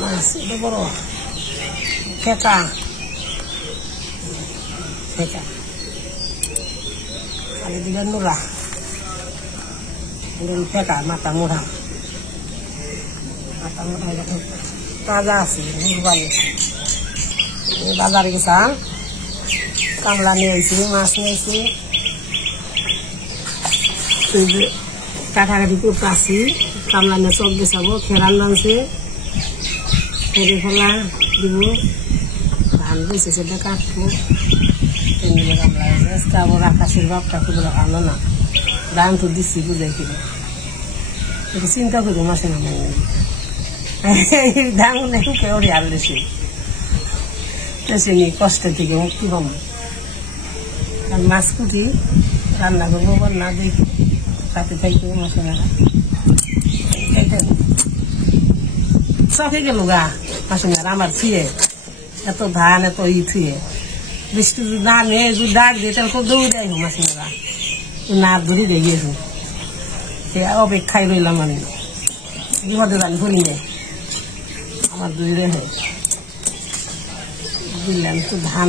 মাছ এটা বড় খেতা খেতা আর এদিকে নোরা খেতা মাথা মোড়া তাজা আছে বাজারে গেছিলাম কামলা নিয়েছি মাছ নিয়েছি কাটাকাটি করতে আসি কামলা নিয়ে চক বেসাবো খেরান নামছে খেরে ফেলা দিব ধান বেছে সেটা কাটবো কামলা আকাশের বাপটা খুব ভালো না দাম তো দিচ্ছি বুঝাই কিনে একটু চিন্তা করি মাসে না দাম নেই কেউ হারলেছি নি কষ্টের থেকে মুক্তি পাবো আর মাছ কুটি রান্না করবো না দেখি তাতে থাকি মশলা চকে গেল গা মাসিনার আমার থুয়ে এত ধান এত থুয়ে বৃষ্টি যদি না নেই যদি ডাক দিয়ে তাহলে খুব দৌড়ে দেয় মাসিনারা না ধরে দিয়ে গিয়েছে সে অপেক্ষায় রইলাম আমি বিপদে জানি শুনি নেই আমার দুই রেহে বুঝলাম তো ধান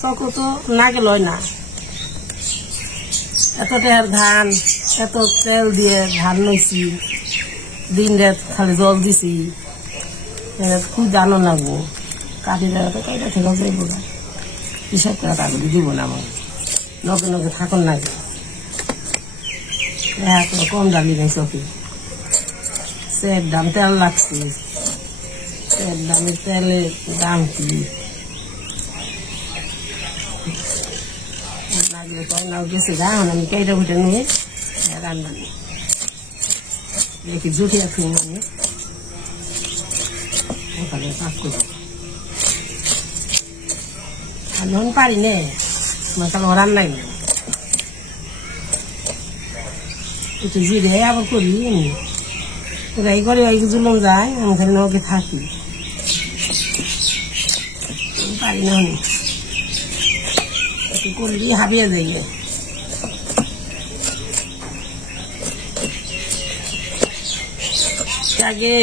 চকো তো না গেল না এত টাকার ধান এত তেল দিয়ে ধান নইছি দিন রাত খালি জল দিছি খুব জানো লাগবো কাটি দেওয়া তো কাইটা থেকে যাইব না হিসাব করে কাগজ দিব না আমার নকে নকে থাকুন না কম দামি নেই চকি সের দাম তেল লাগছে সের দামের তেলের দাম কি লাগলে তো নাও গেছে গা আমি কেটে উঠে নিয়ে রান্না নিই দেখি জুটিয়া খুঁজে নিয়ে ওখানে পাক করবো আর নুন পারি নে আমার কালো রান্নাই নেই একটু জিরে আবার করি এই করে ওই জুলুম যায় আমি খালি নৌকে থাকি পারি না একটু করলি হাবিয়ে যাইয়ে আগে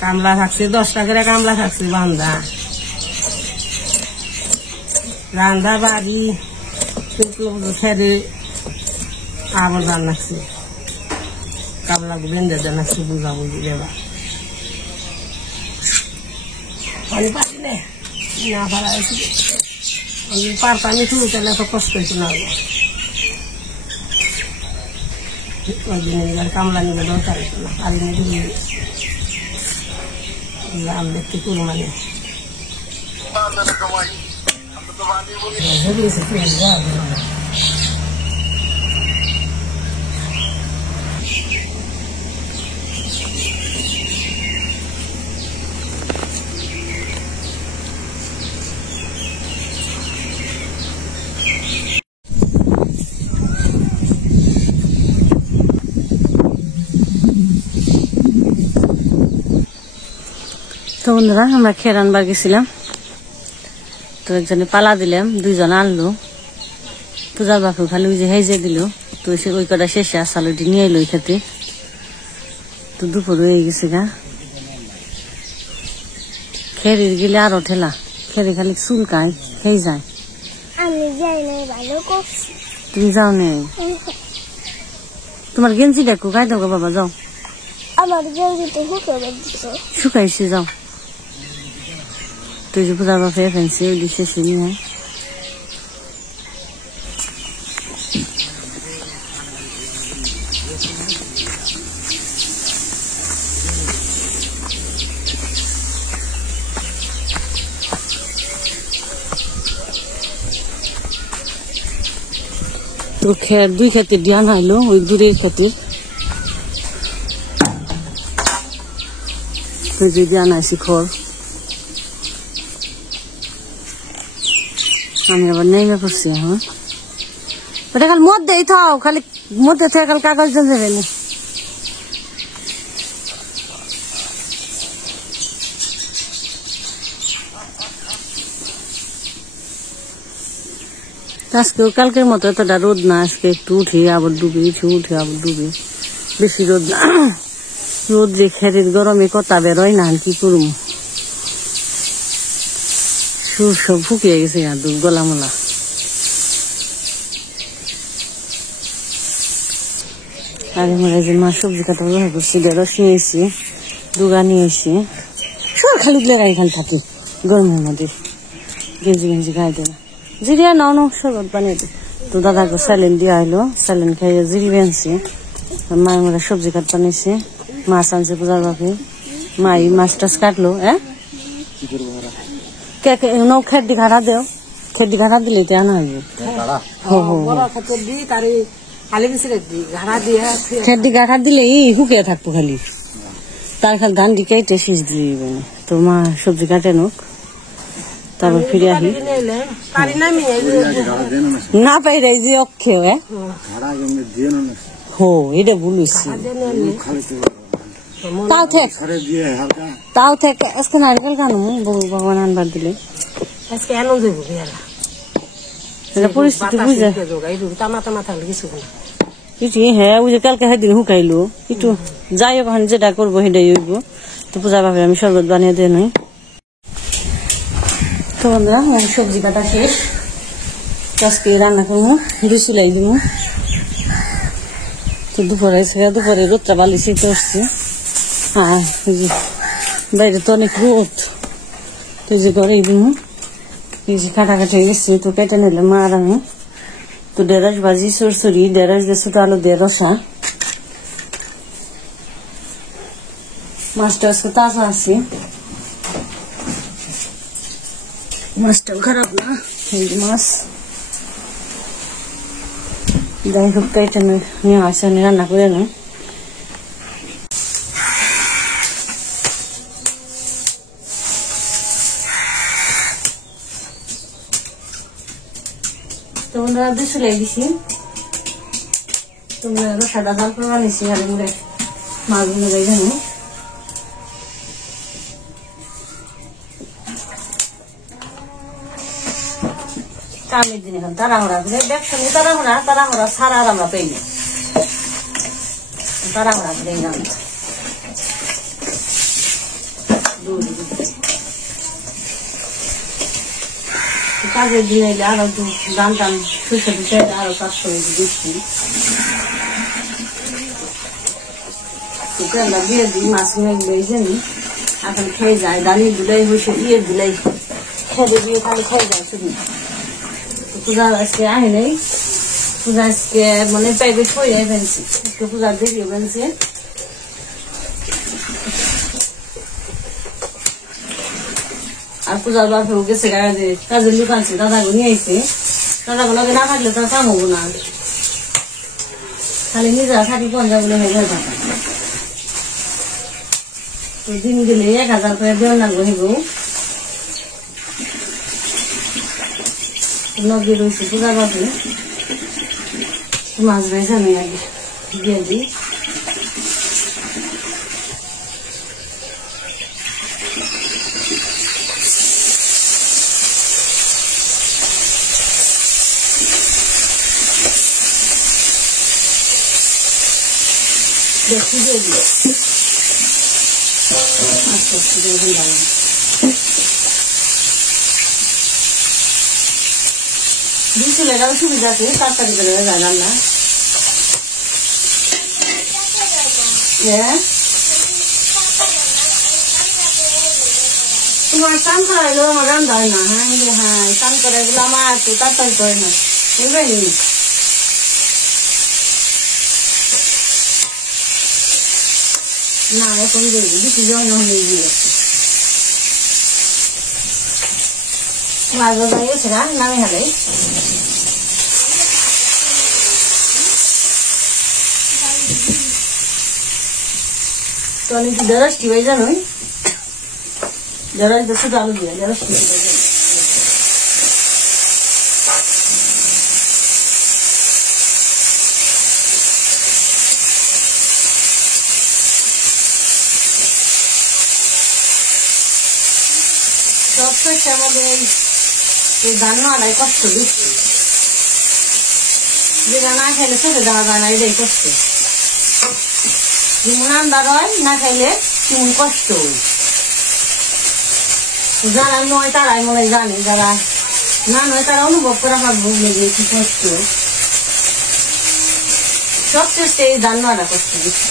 কামলা থাকছে 10 টাকা কামলা থাকছে বান্ধা রান্ধা বাড়ি খেয়ে আবার রান লাগছে কামলা বেঁধে দেন লাগছে বুঝা বুঝি দেবা আমি পারি না পারা পারতাম শুরু করলে এত কষ্ট হয়েছে না ওই দিনে এবার কামলা নিবে দরকার হতো না পারি না আম দেখতে করু মানে তো বন্ধুরা আমরা খেয়ে আনবার গেছিলাম তো একজনে পালা দিলাম 2 জন আনলো পূজার বাপু খালি ওই যে হেজে দিল তো ওই কটা শেষে আসালুটি নিয়ে এলো খেতে তো দুপুর হয়ে গেছে গা খেয়ে গেলে আরো ঠেলা খেয়ে খালি চুলকায় খেয়ে যায় তুমি যাও নেই তোমার গেঞ্জি দেখো গায়ে দাও বাবা যাও আমার গেঞ্জিতে শুকাইছে যাও তুই যে পূজার বাপে ফেলছে ওই দিকে শেষে নিয়ে তো 2 ক্ষেতের ধ্যান হইলো ওই দূরের ক্ষেতের যে ধ্যান আইসি খড় আমি আবার নেমে পড়ছি এখন ওটা খালি মধ্যেই থাও খালি মধ্যে থেকে খালি কাগজ জন যাবে না আজকেও কালকের মতো এতটা রোদ না আজকে একটু উঠে আবার ডুবে উঠে আবার ডুবে বেশি রোদ না রোদ্রে খেরের গরমে কথা বেরোয় না, কি করুম। সুর সব ফুকিয়ে গেছে গলা মলা। আরে মনে যে মা সবজি কাটা ব্যবহার করছি, ঢেঁড়স নিয়েছি, দুগা নিয়েছি, সব খালি লেগাই খালি থাকি গরমের মধ্যে। গেঞ্জি গেঞ্জি গায়ে দেয় না, জিরিয়া নাও নাও শরবত বানিয়ে দিই। তো দাদাকে স্যালেন দিয়ে আইলো, স্যালেন খাইয়ে জিরি বেনছি। মায়ের মধ্যে সবজি কাট বানিয়েছে, মাছ আনছে পূজার বাপে। মাই মাছ টাছ কাটলো। নাও খেডি ঘাটা দেও, খেডি ঘাটা দিলে তো আনা হইব। খেডি ঘাটা দিলে শুকিয়ে থাকবো খালি, তার খালি ধান দি কেটে শীষ দিয়ে দিবে। তো মা সবজি কাটে নোক, তারপর ফিরে আসি। না পাইরে যে অক্ষে হো এটা বলিছি। তাও থেকে আজকে নারকেল কানো ভগবান আনবার দিলে পরিস্থিতি বুঝে। হ্যাঁ ওই যে কালকে সেদিন শুকাইলো একটু যাই হোক, যেটা করবো সেটাই হইব। তো পূজা ভাবে আমি শরবত বানিয়ে দিয়ে নই। তো বন্ধুরা সবজি কাটা শেষ, আজকে রান্না করবো, চুলাই দিব। তো দুপুরে রোদটা বালি শীতে উঠছে। আর বাইরে তো অনেক রোদ, তো যে ঘরেই দিব। এই যে কাটাকাটি হয়ে গেছে, তো কেটে নিলে মা আর আমি। তো ঢেঁড়স ভাজি সরসরি, ঢেঁড়স দিয়ে ছোট আলু দিয়ে রসা। মাছটা আজকে তাজা আছে, মাছটাও খারাপ না। এই মাছ যাই হোক কেটে নিয়ে আসে, আমি রান্না করে নেই। তো বন্ধুরা দুই চুলাই দিছি, তোমরা সাদা ডাল করে বানিয়েছি। আর মাছগুলো যাই জানি কামের দিন এখন তাড়াহুড়া করে ব্যবসা নিয়ে তাড়াহুড়া ছাড়া আর আমরা পেয়ে তাড়াহুড়া করে গেলাম। কাজের দিন এলে আরো একটু দান টান শুষে টুষে আরো কাজ করে দিচ্ছি। দিয়ে দিই মাছ মেঘ এখন খেয়ে যায়, দানি দিলাই বসে ইয়ে দিলাই খেয়ে দিয়ে খালি খেয়ে যায় শুধু। পূজা আজকে আহে নেই, পূজা আজকে মানে প্রাইভেট হয়ে ফেলছি, একটু পূজার দেরি ফেলছে। আর পূজার বাপেও গেছে কাজের লোক আছে, দাদাকে নিয়ে আইছে। দাদাকে লগে না থাকলে তার কাম হবো না, খালি নিজেরা থাকি পঞ্জাবলে হয়ে যায়। তো দিন গেলে 1000 করে দেওয়া লাগবে। হেব লগে রয়েছে পূজার বাপে, মাছ ভাইছে আমি আগে দিয়ে দিই। দেখি দিয়ে দিই দুই চুলেটাও সুবিধা আছে, তাড়াতাড়ি করে যায় রান্না। তোমার স্নান করাইলো আমার রান্না হয় না। হ্যাঁ হ্যাঁ স্নান করাইগুলো আমার একটু তাড়াতাড়ি করে না, বুঝলেন? না এখন বেশি জন্য হয়ে গিয়েছে, মাছ বাজার গেছে না নামে হালে। তো আমি কি ঢেঁড়স টিবাই জানোই, ঢেঁড়স বেশি আলু দিয়ে ঢেঁড়স টিবাই জানো। সবশেষে আমাদের এই ধান আনাই কষ্ট বেশি, যেটা না খেলে চোখে দেওয়া যায় না, এটাই কষ্ট। যেমন আন্দার হয় না খাইলে তেমন কষ্ট যারা নয় তারাই মনে জানে যারা না নয় তারা অনুভব করা পারবো যে কি কষ্ট সবচেয়ে এই রান্নাটা কষ্ট বেশি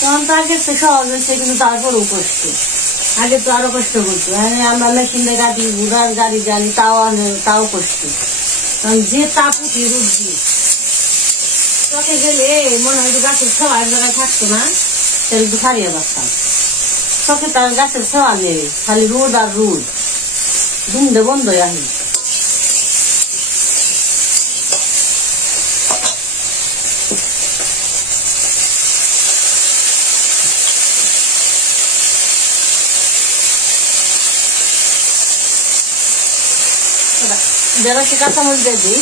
তখন তো আগে তো সহজ হয়েছে কিন্তু তারপরেও কষ্ট আগে তো আরো কষ্ট করতো আমরা মেশিনে গাড়ি ঘোড়ার গাড়ি জ্বালি তাও কষ্ট কারণ যে তাপুটি রুদ্দি চকে গেলে মনে হয় গাছের ছোঁয়া জায়গায় থাকতো না তাহলে একটু হারিয়ে বাঁচতাম চকে তার গাছের ছোঁয়া নেই খালি রোদ আর রোদ ধুমদে বন্ধ আহি जरा सी काँचामरीच दे दी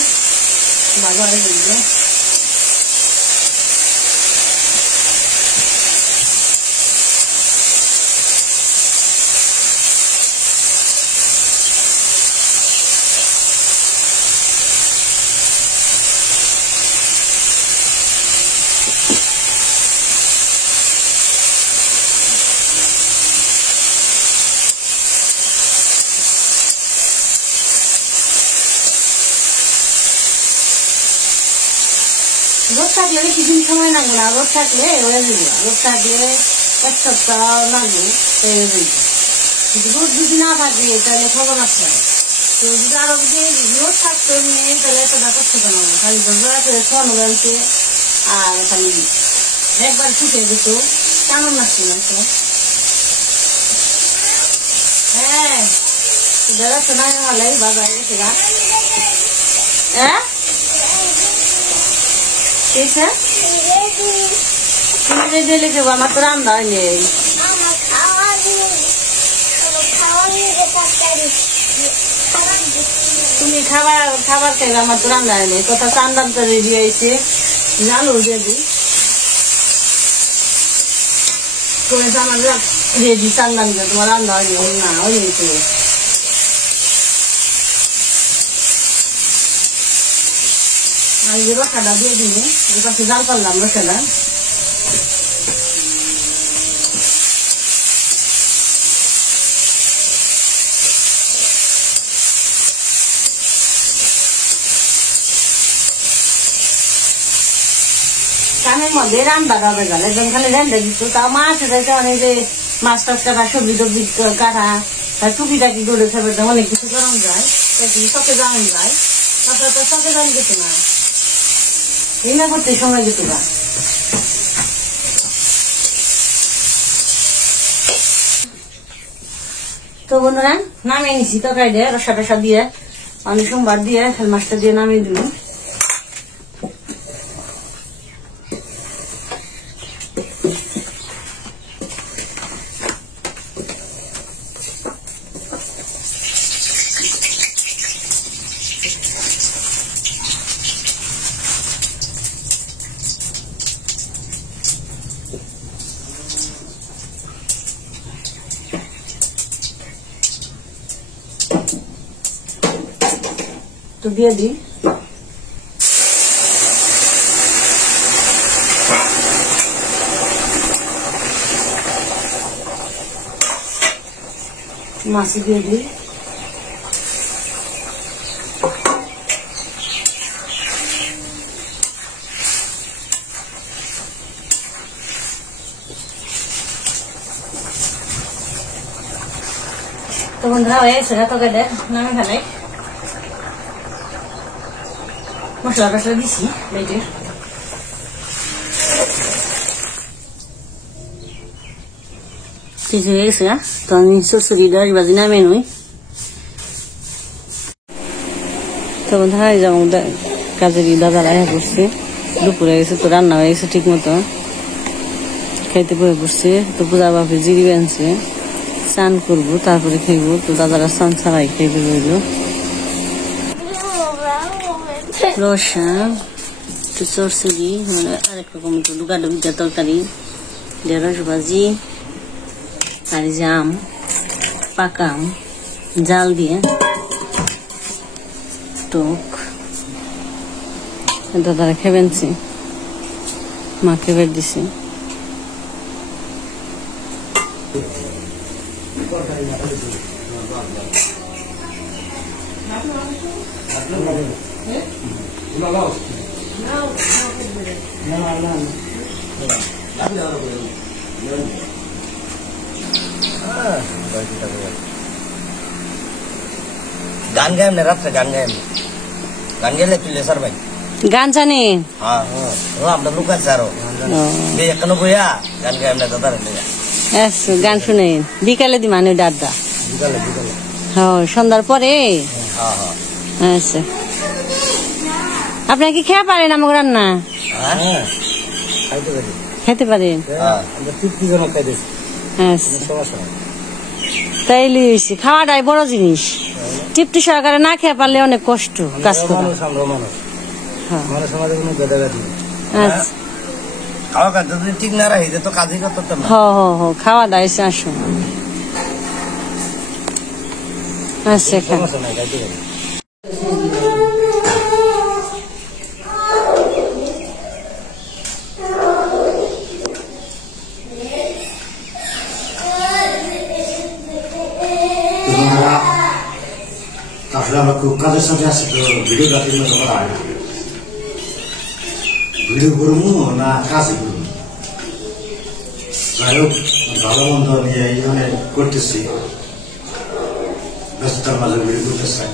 भाजवायला घ्यायचं রোদ থাকলে বেশি দিন সময় লাগবে না রোদ থাকলে হয়ে যাবে রোদ থাকলে এক সপ্তাহ লাগবে হয়ে যাবে কিন্তু রোদ যদি না থাকে তাহলে খবর আসতে হয় তো যদি আরো যদি রোদ থাকতো নিয়ে তাহলে এতটা কষ্ট কেন খালি ধরা করে শোয়ানো গানছে আর খালি একবার শুকিয়ে দিত কেমন লাগছে না তো হ্যাঁ বেড়াচ্ছে না ভালোই বাজারে গেছে গা হ্যাঁ कैसे तुम्हें दे लेके वहाँ तो राम दाई नहीं तुम्हें खाबार के वहाँ तो राम दाई नहीं तो था सांदन तो रेडी है इसे जानो जल्दी कोई सामान रख रेडी सांदन के तुम्हारा राम दाई नहीं ना हो ये तो ये रखा দিয়ে দিই এপাশে জাল করলাম রসাটা কানের মধ্যে রান্না হবে গেলে একদম খালি রান্না দিত তাও মাছ হয়েছে অনেক যে মাছ টাছ কাটা সবজি টবজি কাটা তার টুপিটাকি করে খাবে অনেক কিছু গরম যায় সকে জানান যায় তারপরে তো সকে জানি যেত না রান্না করতে সময় যেত না তো বন্ধুরা নামিয়ে নিছি তরকারি দিয়ে রসা টসা দিয়ে অনেক সোমবার দিয়ে খাল মাছটা দিয়ে নামিয়ে দিল तो दिए दी मासी दिए दी तो बंधुरा वैसे तो कहते ना मैं खाने মশলা টসলা দিছি বেটে ঠিক হয়ে গেছে তো আমি চচ্চড়ি ডাল ভাজি নামে নই তো বন্ধুরা যেমন কাজের দাদা রাখা করছে দুপুরে গেছে তো রান্না হয়ে গেছে ঠিক মতো খাইতে বয়ে পড়ছে তো পূজা বাপে জিরি আনছে স্নান করবো তারপরে খাইবো তো দাদারা স্নান ছাড়াই খাইতে বইলো রসা একটু চরচুরি মানে আরেক রকম একটু ডুগাডুগিটা তরকারি ঢেঁড়স ভাজি আর জাম পাকা আম জাল দিয়ে টক দাদারা খেবেনছি মাকে বের দিছি গান গায় না রাত্রে গান গেলে তুই লেসার ভাই গান জানি হ্যাঁ আমরা লোক আছে আরো এখানে বইয়া গান গায় না দাদার গান শুনে বিকালে দি মানে দাদা হ্যাঁ সন্ধ্যার পরে আচ্ছা আপনার কি খেয়ে পারেন আমাকে রান্না খেতে পারেন তাইলে খাওয়াটাই বড় জিনিস তৃপ্তি সহকারে না খেয়ে পারলে অনেক কষ্ট কাজ করা ঠিক না রাখি তো কাজই করতে খাওয়া দাওয়া এসে আসুন আচ্ছা আসলে আমরা খুব কাজের সাথে আছি তো ভিডিওগ্রাফির মতো করা হয় না ভিডিও করবো না কাজ করবো যাই হোক ভালো মন্দ নিয়ে এইখানে করতেছি ব্যস্ততার মাঝে ভিডিও করতে চাই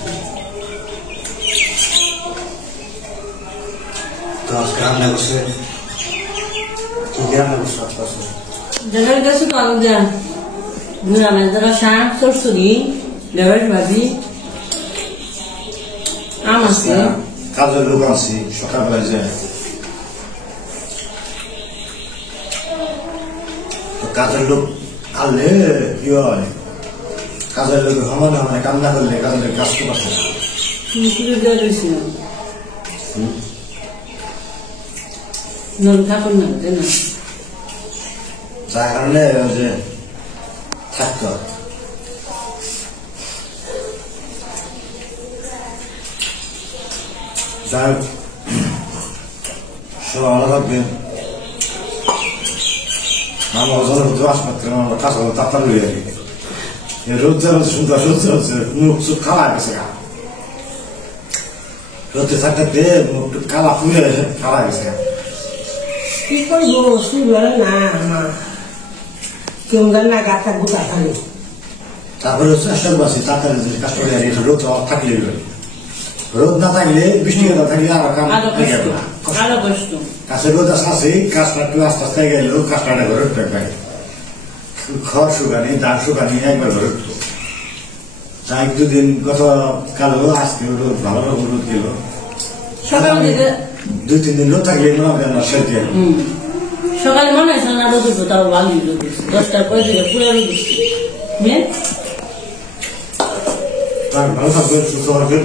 তো আজকে রান্না করছে কি রান্না করছো শাক চরচুরি ঢেঁড়স ভাজি আম আছে কাজের লোক আনছি সকালবেলায় যায় কাজের লোক আনলে কি হয় কাজের লোক সমানে কান্না করলে কাজের লোক কাজ করতে পারছে যার কারণে যে থাকতে হয় যার সবাই ভালো থাকবেন আমার জনপ্রতি হাসপাতালে আমার কাজ হলো তাড়াতাড়ি হয়ে যাবে রোদ যেন সুন্দর সহ্য হচ্ছে মুখ চুখ খাওয়া গেছে গা রোদে থাকতে মুখ কালা ফুলে খাওয়া গেছে গা কি করবো শুরু না আমার কেউ না গাছটা গোটা খালি তারপরে চেষ্টা করছি তাড়াতাড়ি কাজ করে রোদ থাকলে রোদ না থাকলে বৃষ্টি না থাকলে আরো কাম কাছে রোদ আছে কাজটা একটু আস্তে আস্তে গেল কাজটা ঘরে উঠতে পারে খড় শুকানি ধান শুকানি একবার ঘরে উঠতো যাই দুদিন গত কালো আজকে রোদ ভালো রকম রোদ গেল 2-3 দিন রোদ থাকলে মনে হবে আমার সেদ্ধ সকালে মনে হয়েছে না রোদ উঠবো তাও ভালো রোদ 10টার পরে দিলে পুরো রোদ উঠছে ভালো থাকবেন সুস্থ থাকবেন